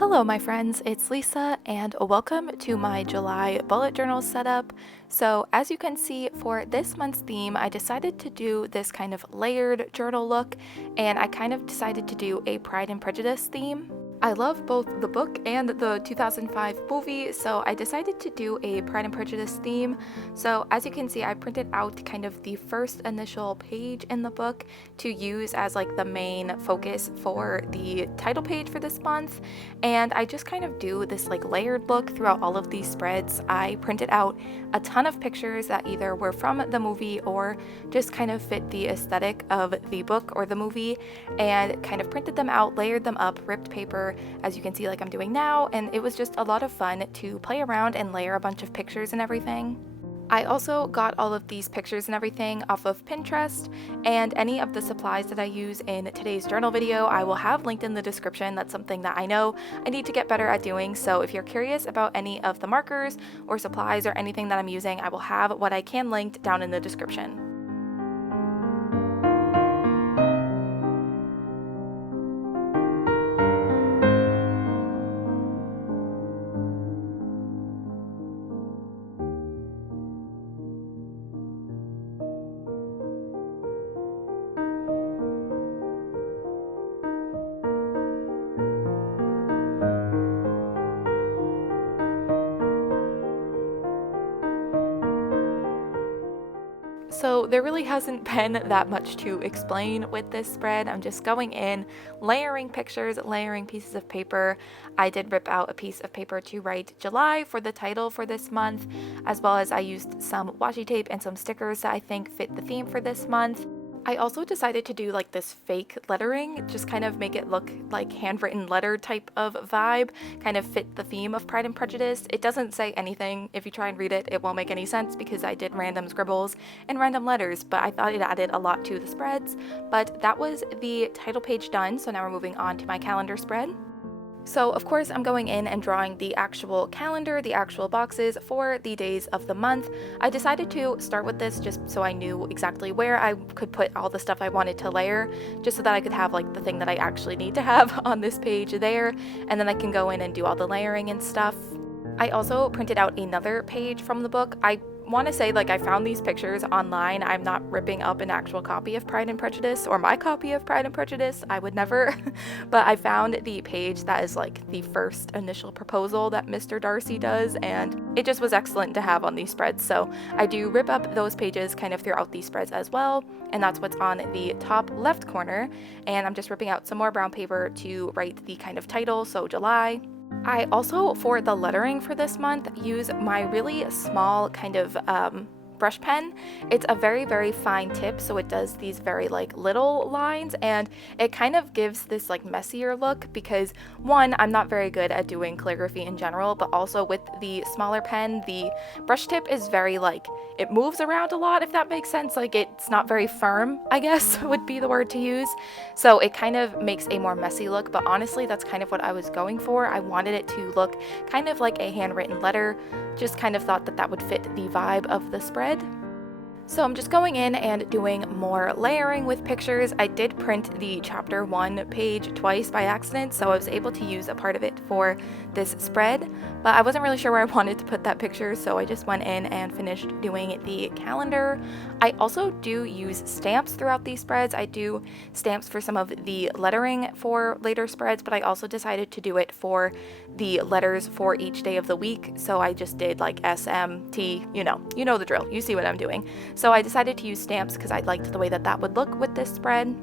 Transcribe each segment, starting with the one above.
Hello, my friends, it's Lisa, and welcome to my July bullet journal setup. So, as you can see, for this month's theme, I decided to do this kind of layered journal look, and I kind of decided to do a Pride and Prejudice theme. I love both the book and the 2005 movie, so I decided to do a Pride and Prejudice theme. So as you can see, I printed out kind of the first initial page in the book to use as like the main focus for the title page for this month. And I just kind of do this like layered look throughout all of these spreads. I printed out a ton of pictures that either were from the movie or just kind of fit the aesthetic of the book or the movie, and kind of printed them out, layered them up, ripped paper, as you can see like I'm doing now, and it was just a lot of fun to play around and layer a bunch of pictures and everything. I also got all of these pictures and everything off of Pinterest, and any of the supplies that I use in today's journal video I will have linked in the description. That's something that I know I need to get better at doing, so if you're curious about any of the markers or supplies or anything that I'm using, I will have what I can linked down in the description. So there really hasn't been that much to explain with this spread. I'm just going in, layering pictures, layering pieces of paper. I did rip out a piece of paper to write July for the title for this month, as well as I used some washi tape and some stickers that I think fit the theme for this month. I also decided to do like this fake lettering, just kind of make it look like handwritten letter type of vibe, kind of fit the theme of Pride and Prejudice. It doesn't say anything. If you try and read it, it won't make any sense because I did random scribbles and random letters, but I thought it added a lot to the spreads. But that was the title page done, so now we're moving on to my calendar spread. So of course I'm going in and drawing the actual calendar, the actual boxes for the days of the month. I decided to start with this just so I knew exactly where I could put all the stuff I wanted to layer, just so that I could have like the thing that I actually need to have on this page there, and then I can go in and do all the layering and stuff. I also printed out another page from the book. I want to say like I found these pictures online. I'm not ripping up an actual copy of Pride and Prejudice or my copy of Pride and Prejudice. I would never. But I found the page that is like the first initial proposal that Mr. Darcy does, and it just was excellent to have on these spreads. So I do rip up those pages kind of throughout these spreads as well, and that's what's on the top left corner. And I'm just ripping out some more brown paper to write the kind of title, so July. I also, for the lettering for this month, use my really small kind of brush pen. It's a very, very fine tip, so it does these very like little lines, and it kind of gives this like messier look because one, I'm not very good at doing calligraphy in general, but also with the smaller pen, the brush tip is very like, it moves around a lot, if that makes sense. Like it's not very firm, I guess would be the word to use. So it kind of makes a more messy look, but honestly, that's kind of what I was going for. I wanted it to look kind of like a handwritten letter, just kind of thought that that would fit the vibe of the spread. So I'm just going in and doing more layering with pictures. I did print the chapter 1 page twice by accident, so I was able to use a part of it for this spread, but I wasn't really sure where I wanted to put that picture, so I just went in and finished doing the calendar. I also do use stamps throughout these spreads. I do stamps for some of the lettering for later spreads, but I also decided to do it for the letters for each day of the week, so I just did like S, M, T, you know the drill. You see what I'm doing. So I decided to use stamps because I liked the way that that would look with this spread.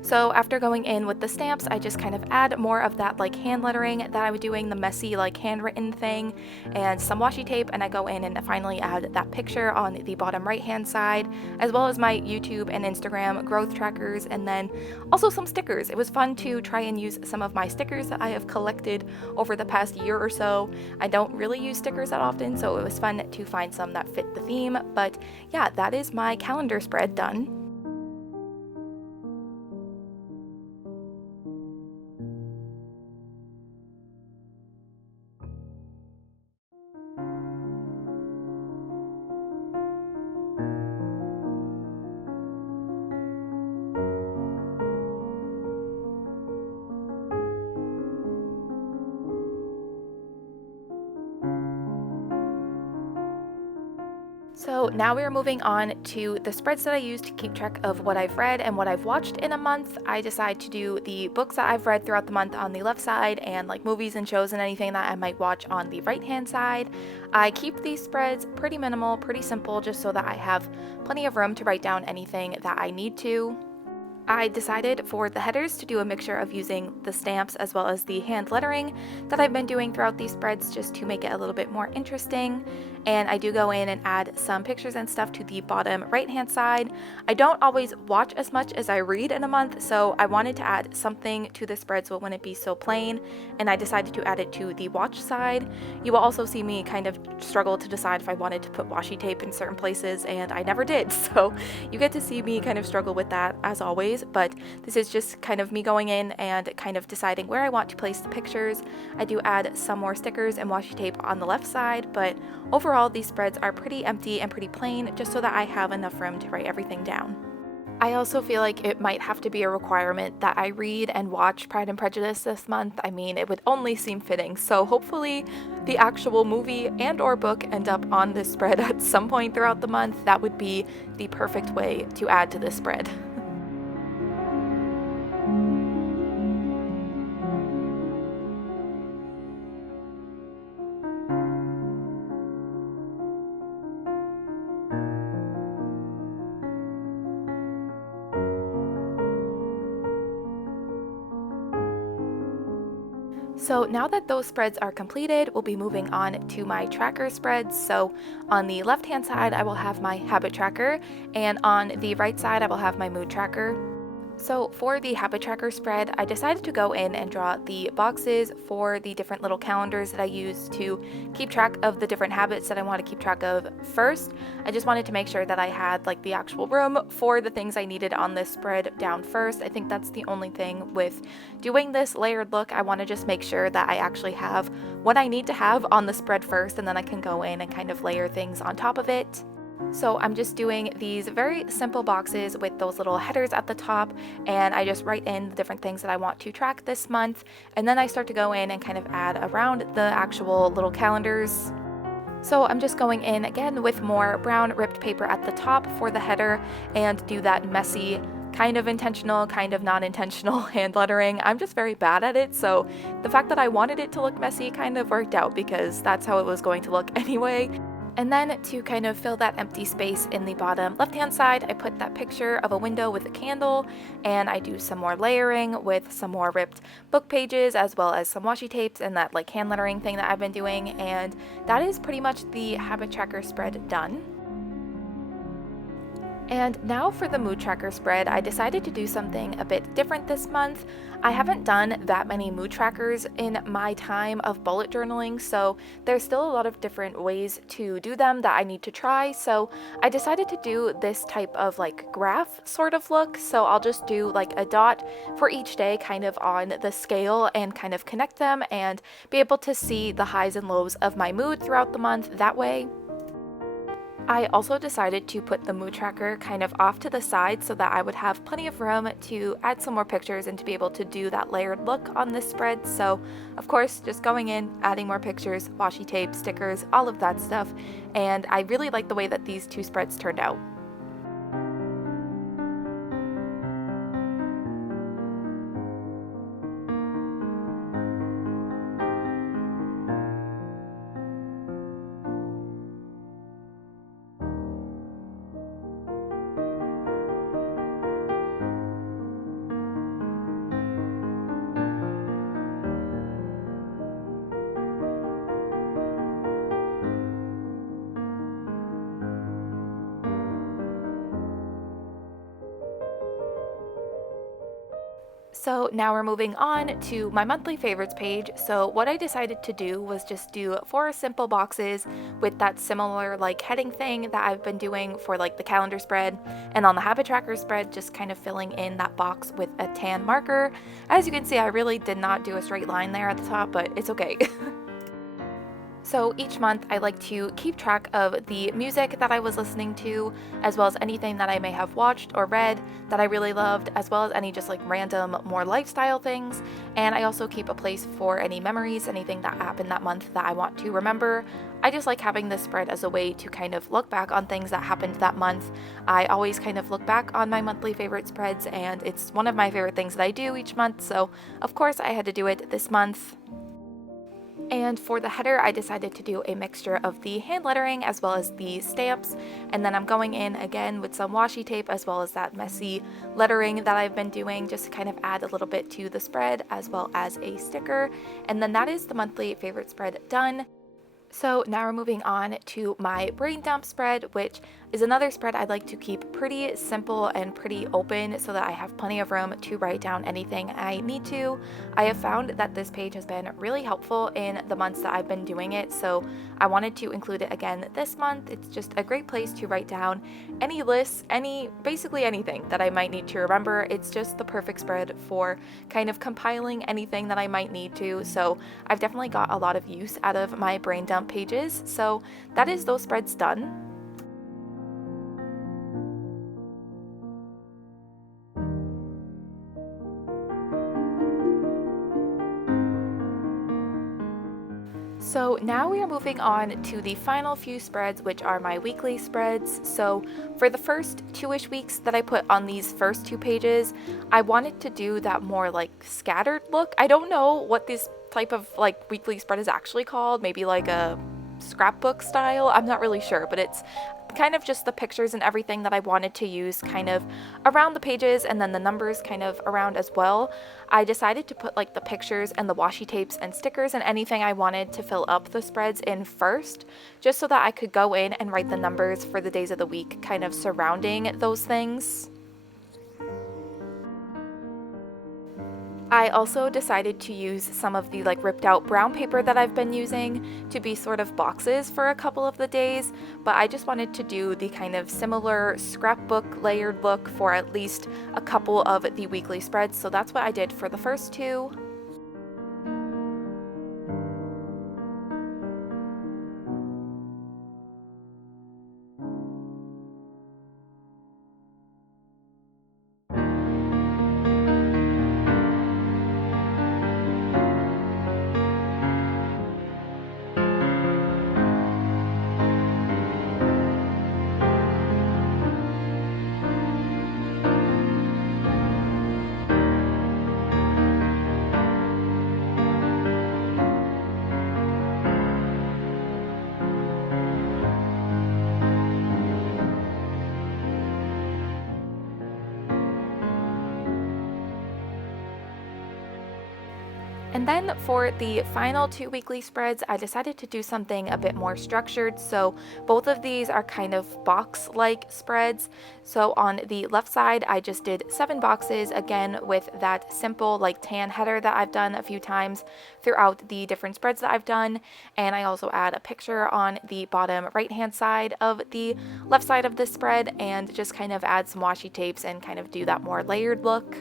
So after going in with the stamps, I just kind of add more of that like hand lettering that I was doing, the messy like handwritten thing, and some washi tape, and I go in and finally add that picture on the bottom right hand side, as well as my YouTube and Instagram growth trackers, and then also some stickers. It was fun to try and use some of my stickers that I have collected over the past year or so. I don't really use stickers that often, so it was fun to find some that fit the theme. But yeah, that is my calendar spread done. So now we are moving on to the spreads that I use to keep track of what I've read and what I've watched in a month. I decide to do the books that I've read throughout the month on the left side and like movies and shows and anything that I might watch on the right hand side. I keep these spreads pretty minimal, pretty simple, just so that I have plenty of room to write down anything that I need to. I decided for the headers to do a mixture of using the stamps as well as the hand lettering that I've been doing throughout these spreads just to make it a little bit more interesting. And I do go in and add some pictures and stuff to the bottom right hand side. I don't always watch as much as I read in a month, so I wanted to add something to the spread so it wouldn't be so plain, and I decided to add it to the watch side. You will also see me kind of struggle to decide if I wanted to put washi tape in certain places, and I never did, so you get to see me kind of struggle with that as always. But this is just kind of me going in and kind of deciding where I want to place the pictures. I do add some more stickers and washi tape on the left side, but overall these spreads are pretty empty and pretty plain, just so that I have enough room to write everything down. I also feel like it might have to be a requirement that I read and watch Pride and Prejudice this month. I mean, it would only seem fitting, so hopefully the actual movie and or book end up on this spread at some point throughout the month. That would be the perfect way to add to this spread. So now that those spreads are completed, we'll be moving on to my tracker spreads. So on the left hand side, I will have my habit tracker, and on the right side, I will have my mood tracker. So for the habit tracker spread, I decided to go in and draw the boxes for the different little calendars that I use to keep track of the different habits that I want to keep track of first. I just wanted to make sure that I had like the actual room for the things I needed on this spread down first. I think that's the only thing with doing this layered look. I want to just make sure that I actually have what I need to have on the spread first, and then I can go in and kind of layer things on top of it. So I'm just doing these very simple boxes with those little headers at the top, and I just write in the different things that I want to track this month, and then I start to go in and kind of add around the actual little calendars. So I'm just going in again with more brown ripped paper at the top for the header and do that messy, kind of intentional, kind of not intentional hand lettering. I'm just very bad at it, so the fact that I wanted it to look messy kind of worked out because that's how it was going to look anyway. And then to kind of fill that empty space in the bottom left-hand side, I put that picture of a window with a candle, and I do some more layering with some more ripped book pages as well as some washi tapes and that like hand lettering thing that I've been doing, and that is pretty much the habit tracker spread done. And now for the mood tracker spread, I decided to do something a bit different this month. I haven't done that many mood trackers in my time of bullet journaling, so there's still a lot of different ways to do them that I need to try. So I decided to do this type of like graph sort of look. So I'll just do like a dot for each day kind of on the scale and kind of connect them and be able to see the highs and lows of my mood throughout the month that way. I also decided to put the mood tracker kind of off to the side so that I would have plenty of room to add some more pictures and to be able to do that layered look on this spread. So of course, just going in, adding more pictures, washi tape, stickers, all of that stuff. And I really like the way that these two spreads turned out. So now we're moving on to my monthly favorites page. So what I decided to do was just do 4 simple boxes with that similar like heading thing that I've been doing for like the calendar spread, and on the habit tracker spread just kind of filling in that box with a tan marker. As you can see, I really did not do a straight line there at the top, but it's okay. So each month I like to keep track of the music that I was listening to, as well as anything that I may have watched or read that I really loved, as well as any just like random more lifestyle things. And I also keep a place for any memories, anything that happened that month that I want to remember. I just like having this spread as a way to kind of look back on things that happened that month. I always kind of look back on my monthly favorite spreads, and it's one of my favorite things that I do each month, so of course I had to do it this month. And for the header, I decided to do a mixture of the hand lettering as well as the stamps. And then I'm going in again with some washi tape as well as that messy lettering that I've been doing, just to kind of add a little bit to the spread as well as a sticker. And then that is the monthly favorite spread done. So now we're moving on to my brain dump spread, which is another spread I'd like to keep pretty simple and pretty open so that I have plenty of room to write down anything I need to. I have found that this page has been really helpful in the months that I've been doing it, so I wanted to include it again this month. It's just a great place to write down any lists, basically anything that I might need to remember. It's just the perfect spread for kind of compiling anything that I might need to, so I've definitely got a lot of use out of my brain dump pages. So that is those spreads done. So now we are moving on to the final few spreads, which are my weekly spreads. So for the first 2-ish weeks that I put on these first 2 pages, I wanted to do that more like scattered look. I don't know what this type of like weekly spread is actually called, maybe like a scrapbook style. I'm not really sure, but it's kind of just the pictures and everything that I wanted to use kind of around the pages, and then the numbers kind of around as well. I decided to put like the pictures and the washi tapes and stickers and anything I wanted to fill up the spreads in first, just so that I could go in and write the numbers for the days of the week kind of surrounding those things. I also decided to use some of the like ripped out brown paper that I've been using to be sort of boxes for a couple of the days, but I just wanted to do the kind of similar scrapbook layered look for at least a couple of the weekly spreads, so that's what I did for the first 2. And then for the final 2 weekly spreads, I decided to do something a bit more structured. So both of these are kind of box-like spreads. So on the left side, I just did 7 boxes, again with that simple like tan header that I've done a few times throughout the different spreads that I've done. And I also add a picture on the bottom right-hand side of the left side of this spread, and just kind of add some washi tapes and kind of do that more layered look.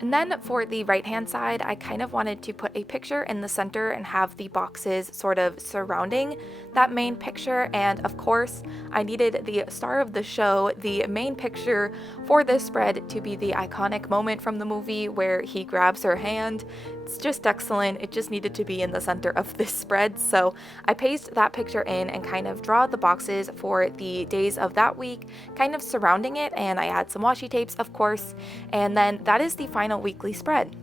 And then for the right-hand side, I kind of wanted to put a picture in the center and have the boxes sort of surrounding that main picture. And of course, I needed the star of the show, the main picture for this spread, to be the iconic moment from the movie where he grabs her hand. It's just excellent. It just needed to be in the center of this spread. So I paste that picture in and kind of draw the boxes for the days of that week, kind of surrounding it. And I add some washi tapes, of course. And then that is the final weekly spread.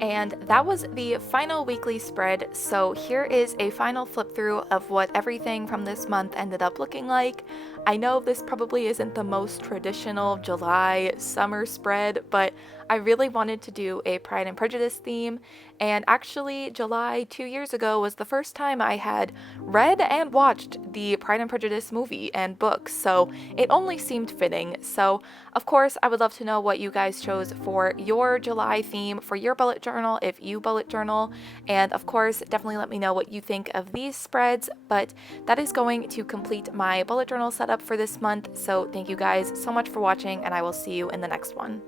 And that was the final weekly spread, so here is a final flip through of what everything from this month ended up looking like. I know this probably isn't the most traditional July summer spread, but I really wanted to do a Pride and Prejudice theme, and actually July 2 years ago was the first time I had read and watched the Pride and Prejudice movie and books, so it only seemed fitting. So of course I would love to know what you guys chose for your July theme for your bullet journal if you bullet journal, and of course definitely let me know what you think of these spreads. But that is going to complete my bullet journal setup for this month, so thank you guys so much for watching, and I will see you in the next one.